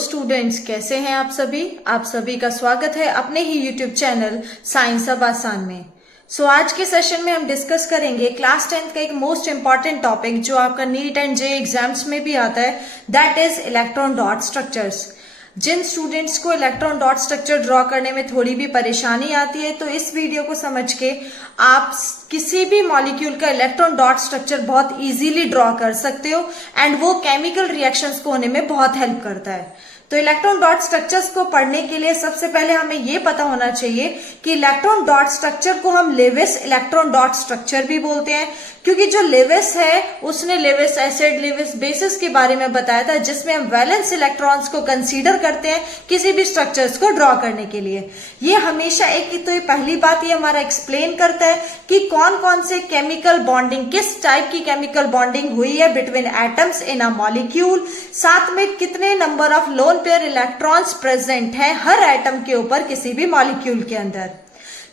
Students, कैसे हैं आप सभी। आप सभी का स्वागत है अपने ही यूट्यूब चैनल साइंस अब आसान में। आज के सेशन में हम डिस्कस करेंगे क्लास 10th का एक मोस्ट इंपॉर्टेंट टॉपिक जो आपका नीट एंड जे एग्जाम्स में भी आता है, that is electron dot structures. जिन स्टूडेंट्स को इलेक्ट्रॉन डॉट स्ट्रक्चर ड्रॉ करने में थोड़ी भी परेशानी आती है तो इस वीडियो को समझ के आप किसी भी मॉलिक्यूल का इलेक्ट्रॉन डॉट स्ट्रक्चर बहुत इजीली ड्रॉ कर सकते हो एंड वो केमिकल रिएक्शंस को होने में बहुत हेल्प करता है। तो इलेक्ट्रॉन डॉट स्ट्रक्चर्स को पढ़ने के लिए सबसे पहले हमें ये पता होना चाहिए कि इलेक्ट्रॉन डॉट स्ट्रक्चर को हम लेविस इलेक्ट्रॉन डॉट स्ट्रक्चर भी बोलते हैं, क्योंकि जो लेविस है उसने लेविस एसिड, लेविस बेसिस के बारे में बताया था, जिसमें हम वैलेंस इलेक्ट्रॉन्स को कंसीडर करते हैं किसी भी स्ट्रक्चर्स को ड्रॉ करने के लिए। ये हमेशा तो ये पहली बात ये हमारा एक्सप्लेन करता है कि कौन कौन से केमिकल बॉन्डिंग, किस टाइप की केमिकल बॉन्डिंग हुई है between atoms in a molecule, साथ में कितने number of lone pair electrons present है हर एटम के ऊपर किसी भी मॉलिक्यूल के अंदर।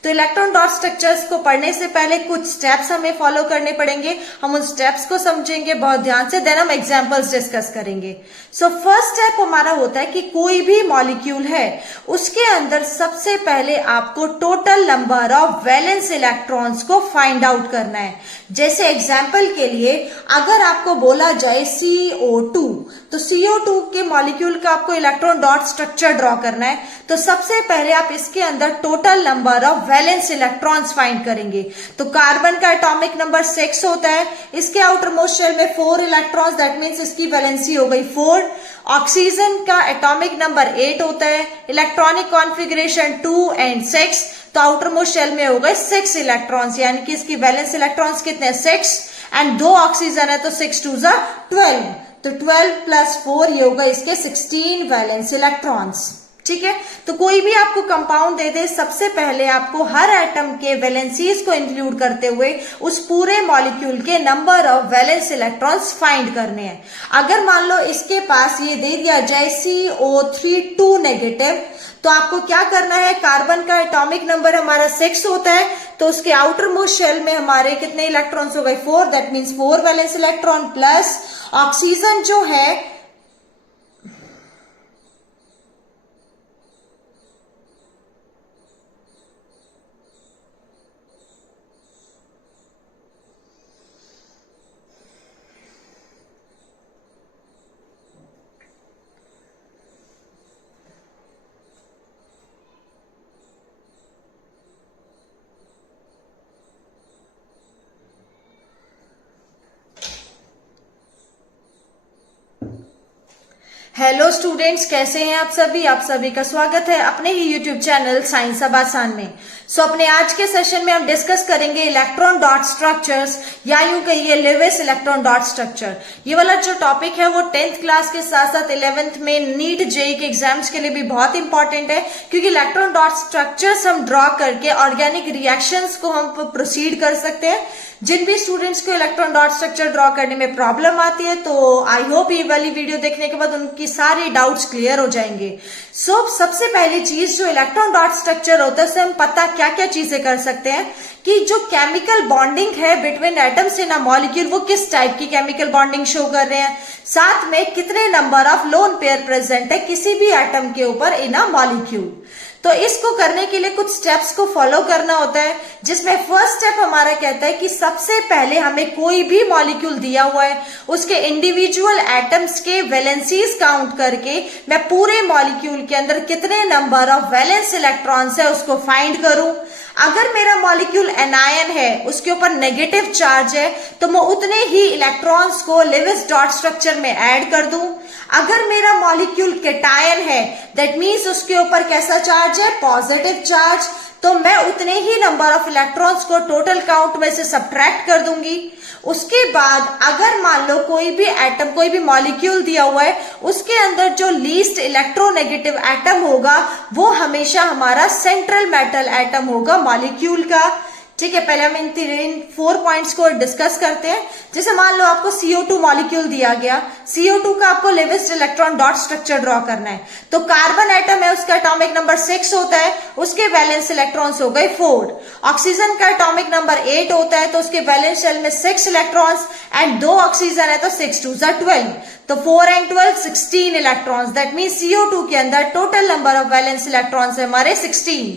तो इलेक्ट्रॉन डॉट स्ट्रक्चर्स को पढ़ने से पहले कुछ स्टेप्स हमें फॉलो करने पड़ेंगे। हम उन स्टेप्स को समझेंगे बहुत ध्यान से, देन हम एग्जांपल्स डिस्कस करेंगे। फर्स्ट स्टेप हमारा होता है कि कोई भी मॉलिक्यूल है उसके अंदर सबसे पहले आपको total number of valence electrons को फाइंड आउट करना है। जैसे एग्जाम्पल के लिए अगर आपको बोला जाए CO2, तो CO2 के मॉलिक्यूल का आपको इलेक्ट्रॉन डॉट स्ट्रक्चर ड्रॉ करना है, तो सबसे पहले आप इसके अंदर total number of valence electrons find करेंगे। तो कार्बन का एटॉमिक नंबर 6 होता है, इसके आउटर मोस्ट शेल में 4 इलेक्ट्रॉन्स, दैट मीन्स इसकी वैलेंसी हो गई 4। ऑक्सीजन का एटॉमिक नंबर 8 होता है, इलेक्ट्रॉनिक कॉन्फ़िगरेशन 2 एंड 6, तो आउटर मोस्ट शेल में हो गए 6 इलेक्ट्रॉन्स, यानी कि इसकी वैलेंस इलेक्ट्रॉन्स कितने 6 एंड 2 ऑक्सीजन है तो 6 2 जा 12, तो 12 प्लस 4 ये होगा इसके 16 वैलेंस इलेक्ट्रॉन्स। ठीक है, तो कोई भी आपको कंपाउंड दे दे, सबसे पहले आपको हर एटम के वैलेंसीज को इंक्लूड करते हुए उस पूरे मॉलिक्यूल के number of valence electrons find करने हैं। अगर मान लो इसके पास ये दे दिया जाए CO3 2 नेगेटिव, तो आपको क्या करना है, कार्बन का एटॉमिक नंबर हमारा 6 होता है, तो उसके आउटर मोस्ट शेल में हमारे कितने इलेक्ट्रॉन्स हो गए 4, that means 4 valence electron, plus oxygen जो है हेलो स्टूडेंट्स, कैसे हैं आप सभी। आप सभी का स्वागत है अपने ही यूट्यूब चैनल साइंस अब आसान में। अपने आज के सेशन में हम डिस्कस करेंगे इलेक्ट्रॉन डॉट स्ट्रक्चर्स, या यूं कहिए लेविस इलेक्ट्रॉन डॉट स्ट्रक्चर। ये वाला जो टॉपिक है वो 10th क्लास के साथ साथ 11th में नीट जेईई के एग्जाम्स के लिए भी बहुत इंपॉर्टेंट है, क्योंकि इलेक्ट्रॉन डॉट स्ट्रक्चर्स हम ड्रॉ करके ऑर्गेनिक रिएक्शंस को हम प्रोसीड कर सकते हैं। जिन भी स्टूडेंट्स को इलेक्ट्रॉन डॉट स्ट्रक्चर ड्रॉ करने में प्रॉब्लम आती है तो आई होप ये वाली वीडियो देखने के बाद उनकी सारी डाउट्स क्लियर हो जाएंगे। सबसे पहली चीज जो इलेक्ट्रॉन डॉट स्ट्रक्चर होता है उससे हम पता क्या क्या चीजें कर सकते हैं कि जो केमिकल बॉन्डिंग है between atoms in a molecule वो किस टाइप की केमिकल बॉन्डिंग शो कर रहे हैं, साथ में कितने number of lone pair present है किसी भी एटम के ऊपर इन अ मॉलिक्यूल। तो इसको करने के लिए कुछ स्टेप्स को फॉलो करना होता है, जिसमें फर्स्ट स्टेप हमारा कहता है कि सबसे पहले हमें कोई भी मॉलिक्यूल दिया हुआ है उसके इंडिविजुअल एटम्स के वैलेंसीज काउंट करके मैं पूरे मॉलिक्यूल के अंदर कितने नंबर ऑफ वैलेंस इलेक्ट्रॉन्स है उसको फाइंड करूं। अगर मेरा मॉलिक्यूल एनायन है, उसके ऊपर नेगेटिव चार्ज है, तो मैं उतने ही इलेक्ट्रॉन्स को लेविस डॉट स्ट्रक्चर में ऐड कर दूं। अगर मेरा मॉलिक्यूल केटायन है, दैट मीन्स उसके ऊपर कैसा चार्ज है, पॉजिटिव चार्ज, तो मैं उतने ही नंबर ऑफ इलेक्ट्रॉन्स को टोटल काउंट में से सब्ट्रैक्ट कर दूंगी। उसके बाद अगर मान लो कोई भी एटम, कोई भी मॉलिक्यूल दिया हुआ है, उसके अंदर जो लीस्ट इलेक्ट्रोनेगेटिव एटम होगा वो हमेशा हमारा सेंट्रल मेटल एटम होगा मॉलिक्यूल का। ठीक है, पहले हम इन 4 पॉइंट्स को डिस्कस करते हैं। जैसे मान लो आपको CO2 मॉलिक्यूल दिया गया, CO2 का आपको लेवेस्ट इलेक्ट्रॉन डॉट स्ट्रक्चर ड्रॉ करना है। तो कार्बन एटम है, उसका एटॉमिक नंबर 6 होता है, उसके वैलेंस इलेक्ट्रॉन्स हो गए 4। ऑक्सीजन का एटॉमिक नंबर 8 होता है, तो उसके वैलेंस शेल में 6 इलेक्ट्रॉन्स, एंड 2 ऑक्सीजन है तो 6 2 12, तो 4 and 12 16 electrons. That mean CO2 के अंदर total number of valence electrons है हमारे 16।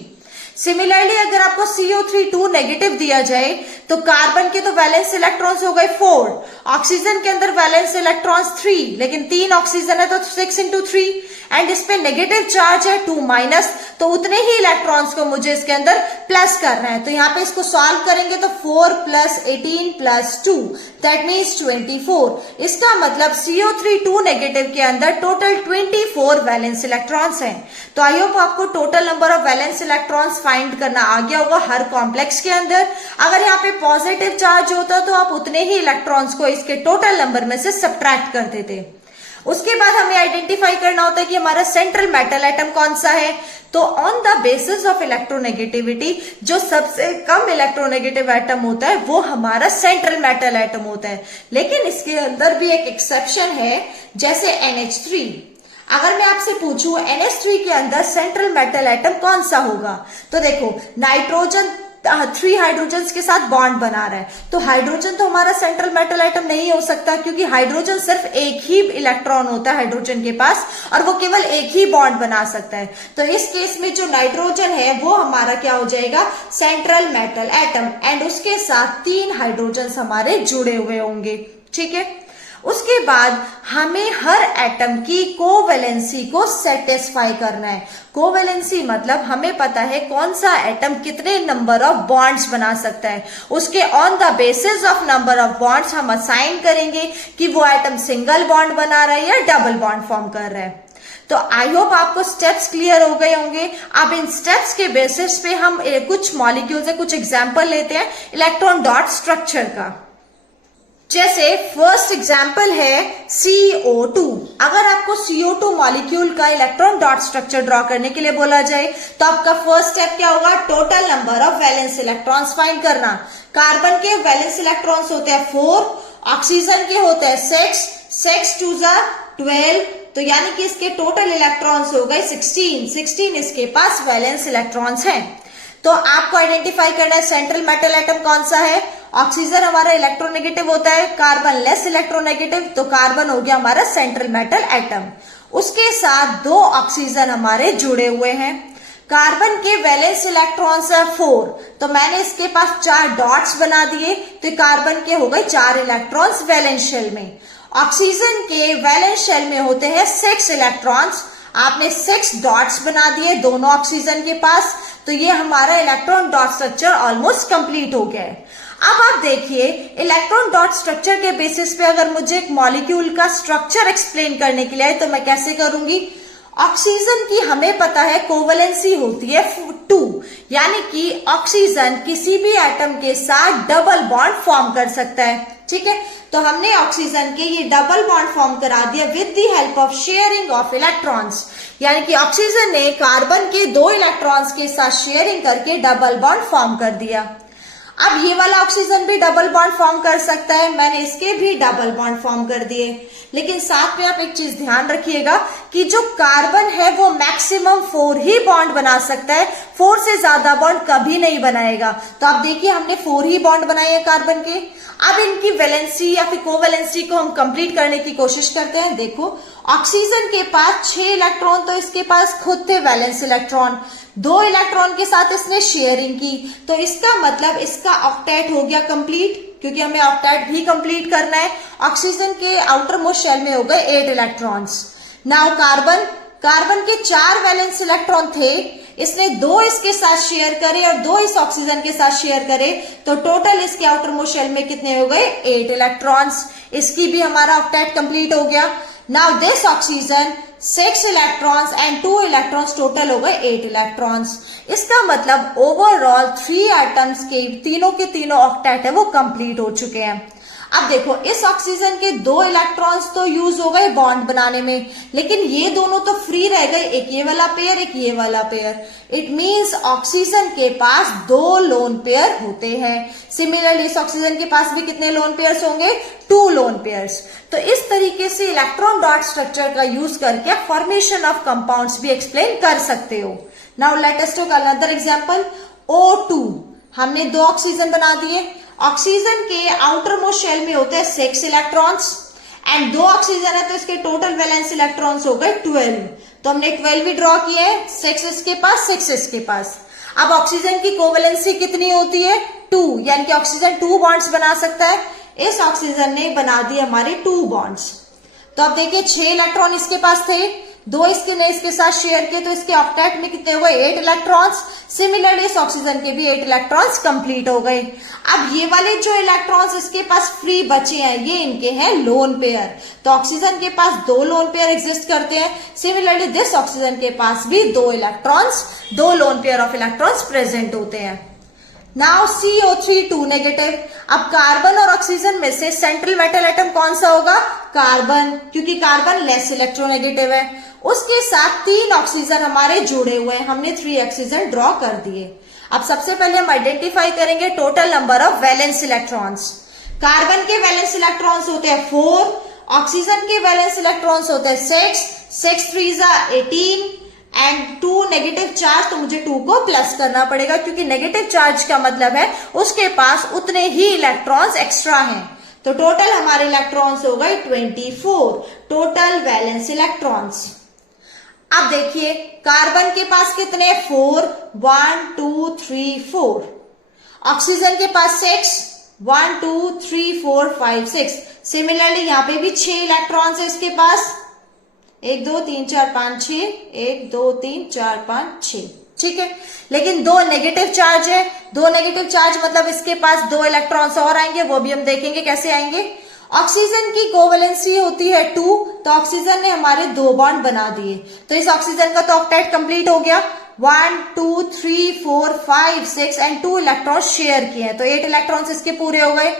सिमिलरली अगर आपको CO3 2 नेगेटिव दिया जाए तो कार्बन के तो वैलेंस इलेक्ट्रॉन्स हो गए 4, ऑक्सीजन के अंदर वैलेंस इलेक्ट्रॉन्स 3, लेकिन 3 ऑक्सीजन है तो 6 into 3, एंड इस पे नेगेटिव चार्ज है 2 माइनस, तो उतने ही इलेक्ट्रॉन्स को मुझे इसके अंदर प्लस करना है। तो यहाँ पे इसको सॉल्व करेंगे तो 4 + 18 + 2 दैट मीन्स 24। इसका मतलब CO3 2 नेगेटिव के अंदर टोटल 24 वैलेंस इलेक्ट्रॉन्स हैं। तो आई होप आपको total number of valence electrons find करना आ गया होगा हर कॉम्प्लेक्स के अंदर। अगर यहाँ पे पॉजिटिव चार्ज होता तो आप उतने ही इलेक्ट्रॉन्स को इसके टोटल नंबर में से सब्ट्रैक्ट कर देते। उसके बाद हमें आइडेंटिफाई करना होता है कि हमारा सेंट्रल मेटल एटम कौन सा है। तो on the basis of electronegativity जो सबसे कम इलेक्ट्रोनेगेटिव एटम होता है वो हमारा सेंट्रल मेटल एटम होता है। लेकिन इसके अंदर भी एक एक्सेप्शन है, जैसे NH3। अगर मैं आपसे पूछूं NH3 के अंदर सेंट्रल मेटल एटम कौन सा होगा, तो देखो नाइट्रोजन 3 हाइड्रोजन के साथ बॉन्ड बना रहा है, तो हाइड्रोजन तो हमारा सेंट्रल मेटल एटम नहीं हो सकता, क्योंकि हाइड्रोजन सिर्फ एक ही इलेक्ट्रॉन होता है हाइड्रोजन के पास और वो केवल एक ही बॉन्ड बना सकता है। तो इस केस में जो नाइट्रोजन है वो हमारा क्या हो जाएगा, सेंट्रल मेटल एटम, एंड उसके साथ 3 हाइड्रोजन हमारे जुड़े हुए होंगे। ठीक है, उसके बाद हमें हर एटम की कोवैलेंसी को सेटिस्फाई करना है। कोवैलेंसी मतलब हमें पता है कौन सा एटम कितने नंबर ऑफ बॉन्ड्स बना सकता है, उसके on the basis of number of bonds हम असाइन करेंगे कि वो एटम सिंगल बॉन्ड बना रहा है या डबल बॉन्ड फॉर्म कर रहा है। तो आई होप आपको स्टेप्स क्लियर हो गए होंगे। अब इन स्टेप्स के बेसिस पे हम कुछ मॉलिक्यूल से कुछ एग्जाम्पल लेते हैं इलेक्ट्रॉन डॉट स्ट्रक्चर का। जैसे फर्स्ट एग्जाम्पल है CO2। अगर आपको CO2 मॉलिक्यूल का इलेक्ट्रॉन डॉट स्ट्रक्चर ड्रॉ करने के लिए बोला जाए तो आपका फर्स्ट स्टेप क्या होगा, total number of valence electrons find करना। कार्बन के वैलेंस इलेक्ट्रॉन्स होते हैं 4, ऑक्सीजन के होते हैं 6, 6 2 12, तो यानी कि इसके टोटल इलेक्ट्रॉन्स हो गए 16 इसके पास वैलेंस इलेक्ट्रॉन्स हैं। तो आपको आइडेंटिफाई करना है सेंट्रल मेटल एटम कौन सा है। ऑक्सीजन हमारा इलेक्ट्रोनेगेटिव होता है, कार्बन लेस इलेक्ट्रोनेगेटिव, तो कार्बन हो गया हमारा सेंट्रल मेटल एटम। उसके साथ 2 ऑक्सीजन हमारे जुड़े हुए हैं। कार्बन के वैलेंस इलेक्ट्रॉन्स है 4, तो मैंने इसके पास 4 डॉट्स बना दिए, तो कार्बन के हो गए 4 इलेक्ट्रॉन्स वैलेंस शेल में। ऑक्सीजन के वैलेंस शेल में होते हैं 6 इलेक्ट्रॉन्स, आपने 6 डॉट्स बना दिए दोनों ऑक्सीजन के पास, तो ये हमारा electron dot structure almost complete हो गया है। अब आप देखिए इलेक्ट्रॉन डॉट स्ट्रक्चर के बेसिस पे अगर मुझे एक मॉलिक्यूल का स्ट्रक्चर एक्सप्लेन करने के लिए है तो मैं कैसे करूंगी। ऑक्सीजन की हमें पता है कोवैलेंसी होती है 2, यानी कि ऑक्सीजन किसी भी एटम के साथ डबल बॉन्ड फॉर्म कर सकता है। ठीक है, तो हमने ऑक्सीजन के ये डबल बॉन्ड फॉर्म करा दिया with the help of sharing of electrons, यानी कि ऑक्सीजन ने कार्बन के 2 इलेक्ट्रॉन्स के साथ शेयरिंग करके डबल बॉन्ड फॉर्म कर दिया। अब ये वाला ऑक्सीजन भी डबल बॉन्ड फॉर्म कर सकता है, मैंने इसके भी डबल बॉन्ड फॉर्म कर दिए। लेकिन साथ में आप एक चीज ध्यान रखिएगा कि जो कार्बन है वो मैक्सिमम 4 ही बॉन्ड बना सकता है, 4 से ज्यादा बॉन्ड कभी नहीं बनाएगा। तो आप देखिए हमने 4 ही बॉन्ड बनाए हैं कार्बन के। अब इनकी वैलेंसी या फिर कोवैलेंसी को हम कंप्लीट करने की कोशिश करते हैं। देखो ऑक्सीजन के पास 6 इलेक्ट्रॉन, तो इसके पास खुद थे वैलेंस इलेक्ट्रॉन, 2 इलेक्ट्रॉन के साथ इसने शेयरिंग की, तो इसका मतलब इसका ऑक्टेट हो गया कंप्लीट, क्योंकि हमें ऑक्टेट भी कंप्लीट करना है। ऑक्सीजन के आउटर मोस्ट शेल में हो गए 8 इलेक्ट्रॉन्स। नाउ कार्बन के 4 वैलेंस इलेक्ट्रॉन थे, इसने 2 इसके साथ शेयर करे और 2 इस ऑक्सीजन के साथ शेयर करे, तो टोटल इसके आउटर मोस्ट शेल में कितने हो गए 8 इलेक्ट्रॉन्स। इसकी भी हमारा ऑक्टेट कंप्लीट हो गया। Now this oxygen 6 electrons and 2 electrons, total हो गए 8 इलेक्ट्रॉन्स। इसका मतलब ओवरऑल 3 एटम्स के तीनों ऑक्टेट है वो कंप्लीट हो चुके हैं। अब देखो, इस ऑक्सीजन के 2 इलेक्ट्रॉन्स तो यूज हो गए बॉन्ड बनाने में, लेकिन ये दोनों तो फ्री रह गए, एक ये वाला पेयर, एक ये वाला पेयर। इट मींस ऑक्सीजन के पास 2 लोन पेयर होते हैं। सिमिलरली इस ऑक्सीजन के पास भी कितने लोन पेयर्स होंगे? 2 लोन पेयर्स। तो इस तरीके से इलेक्ट्रॉन डॉट स्ट्रक्चर का यूज करके आप फॉर्मेशन ऑफ कंपाउंड्स भी एक्सप्लेन कर सकते हो। Now let us take another example, O2। हमने 2 ऑक्सीजन बना दिए। ऑक्सीजन के आउटर मोस्ट शेल में होते हैं 6 इलेक्ट्रॉन्स एंड 2 ऑक्सीजन है तो इसके टोटल वैलेंस इलेक्ट्रॉन्स हो गए 12। तो हमने 12 भी ड्रॉ किए हैं, 6 इसके पास, 6 इसके पास। अब ऑक्सीजन की कोवेलेंसी कितनी होती है? 2, यानी कि ऑक्सीजन 2 बॉन्ड्स बना सकता है। इस ऑक्सीजन ने बना दिए हमारे 2 बॉन्ड्स। तो अब देखिए 6 इलेक्ट्रॉन इसके पास थे, 2 इसके ने इसके साथ शेयर किए, तो इसके ऑक्टेट में कितने हुए? 8 इलेक्ट्रॉन्स। सिमिलरली इस ऑक्सीजन के भी 8 इलेक्ट्रॉन्स कंप्लीट हो गए। अब ये वाले जो इलेक्ट्रॉन्स इसके पास फ्री बचे हैं, ये इनके हैं लोन पेयर। तो ऑक्सीजन के पास 2 लोन पेयर एग्जिस्ट करते हैं। सिमिलरली दिस ऑक्सीजन के पास भी 2 electrons, 2 lone pair of electrons present होते हैं। Now CO3 2 negative. अब कार्बन और ऑक्सीजन में से सेंट्रल मेटल एटम कौन सा होगा? कार्बन, क्योंकि कार्बन लेस इलेक्ट्रोनेगेटिव है। उसके साथ 3 ऑक्सीजन हमारे जुड़े हुए हैं, हमने 3 ऑक्सीजन ड्रॉ कर दिए। अब सबसे पहले हम आइडेंटिफाई करेंगे total number of valence electrons. Carbon के वैलेंस इलेक्ट्रॉन्स होते हैं 4, ऑक्सीजन के वैलेंस इलेक्ट्रॉन्स होते हैं 6, 6 3 18 एंड 2 नेगेटिव चार्ज, तो मुझे 2 को प्लस करना पड़ेगा क्योंकि नेगेटिव चार्ज का मतलब है उसके पास उतने ही इलेक्ट्रॉन्स एक्स्ट्रा हैं। तो टोटल हमारे इलेक्ट्रॉन्स हो गए 24 टोटल वैलेंस इलेक्ट्रॉन्स। अब देखिए कार्बन के पास कितने? 4, 1 2 3 4। ऑक्सीजन के पास 6, 1 2 3 4 5 6। सिमिलरली यहां पे भी 6 इलेक्ट्रॉन्स है इसके पास, 1 2 3 4 5 6, 1 2 3 4 5 6। ठीक है, लेकिन 2 नेगेटिव चार्ज है। 2 नेगेटिव चार्ज मतलब इसके पास 2 इलेक्ट्रॉन्स और आएंगे, वो भी हम देखेंगे कैसे आएंगे। ऑक्सीजन की कोवेलेंसी होती है 2, तो ऑक्सीजन ने हमारे 2 बॉन्ड बना दिए, तो इस ऑक्सीजन का तो ऑक्टेट कंप्लीट हो गया। 1 2 3 4 5 6 एंड 2 इलेक्ट्रॉन शेयर किए हैं, तो 8 इलेक्ट्रॉन्स इसके पूरे हो गए।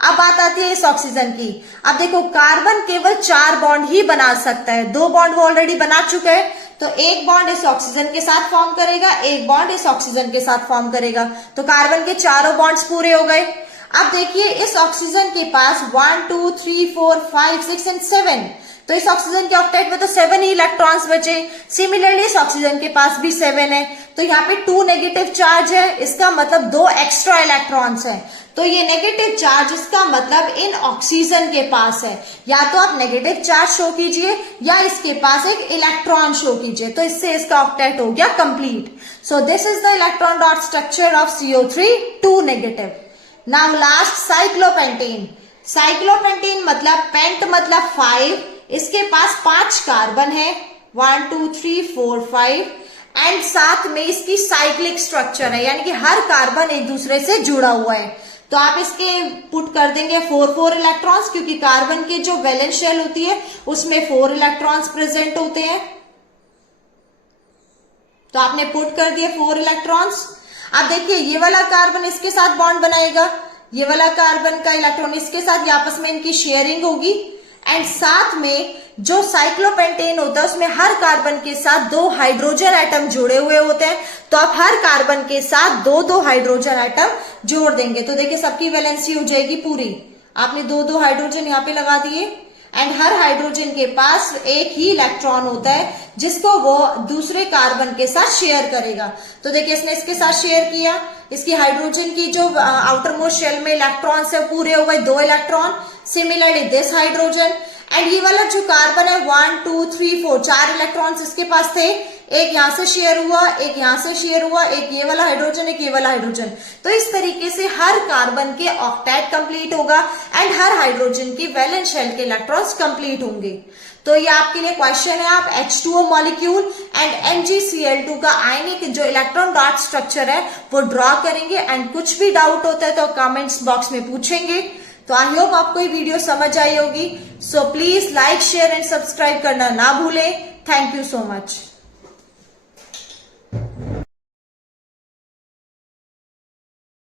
अब बात आती है इस ऑक्सीजन की। अब देखो कार्बन केवल 4 बॉन्ड ही बना सकता है, 2 बॉन्ड वो ऑलरेडी बना चुका है, तो 1 बॉन्ड इस ऑक्सीजन के साथ फॉर्म करेगा, 1 बॉन्ड इस ऑक्सीजन के साथ फॉर्म करेगा, तो कार्बन के चारों बॉन्ड्स पूरे हो गए। अब देखिए इस ऑक्सीजन के पास 1 2 3 4 5 6 एंड 7, तो इस ऑक्सीजन के ऑक्टेट में तो 7 ही इलेक्ट्रॉन्स बचे। सिमिलरली इस ऑक्सीजन के पास भी 7 है, तो यहाँ पे 2 नेगेटिव चार्ज है, इसका मतलब 2 एक्स्ट्रा इलेक्ट्रॉन्स है। तो ये नेगेटिव चार्ज इसका मतलब इन ऑक्सीजन के पास है, या तो आप नेगेटिव चार्ज शो कीजिए या इसके पास एक इलेक्ट्रॉन शो कीजिए, तो इससे इसका ऑक्टेट हो गया complete. So this is the electron dot structure of CO3 2 negative. Now last cyclopentane. Cyclopentane मतलब पेंट मतलब 5, इसके पास 5 कार्बन है, 1 2 3 4 5 एंड साथ में इसकी साइक्लिक स्ट्रक्चर है, यानी कि हर कार्बन एक दूसरे से जुड़ा हुआ है। तो आप इसके पुट कर देंगे 4 इलेक्ट्रॉन्स, क्योंकि कार्बन की जो वैलेंस शेल होती है उसमें 4 इलेक्ट्रॉन्स प्रेजेंट होते हैं, तो आपने पुट कर दिए 4 इलेक्ट्रॉन्स। अब देखिए ये वाला कार्बन इसके साथ बॉन्ड बनाएगा, ये वाला कार्बन का इलेक्ट्रॉन इसके साथ, आपस में इनकी शेयरिंग होगी एंड साथ में जो साइक्लोपेंटेन होता है उसमें हर कार्बन के साथ 2 हाइड्रोजन एटम जुड़े हुए होते हैं, तो आप हर कार्बन के साथ 2 हाइड्रोजन एटम जोड़ देंगे, तो देखिए सबकी वैलेंसी हो जाएगी पूरी। आपने 2 हाइड्रोजन यहाँ पे लगा दिए एंड हर हाइड्रोजन के पास एक ही इलेक्ट्रॉन होता है जिसको वो दूसरे कार्बन के साथ शेयर करेगा। तो देखिए इसने इसके साथ शेयर किया, इसकी हाइड्रोजन की जो आउटर मोस्ट शेल में इलेक्ट्रॉन्स है पूरे हो गए 2 electron. Similarly this hydrogen and ये वाला जो कार्बन है 1 2 3 4 4 इलेक्ट्रॉन्स इसके पास थे, एक यहां से शेयर हुआ, एक यहां से शेयर हुआ, एक ये वाला हाइड्रोजन, एक ये वाला हाइड्रोजन। तो इस तरीके से हर कार्बन के ऑक्टेट कंप्लीट होगा एंड हर हाइड्रोजन की वैलेंस शेल के इलेक्ट्रॉन्स कंप्लीट होंगे। तो ये आपके लिए क्वेश्चन है, आप H2O मॉलिक्यूल एंड MgCl2 का आयनिक जो इलेक्ट्रॉन डॉट स्ट्रक्चर है वो ड्रॉ करेंगे एंड कुछ भी डाउट होता है तो कमेंट्स बॉक्स में पूछेंगे। तो आई होप आपको ये वीडियो समझ आई होगी। So please like share and subscribe करना ना भूलें। Thank you so much.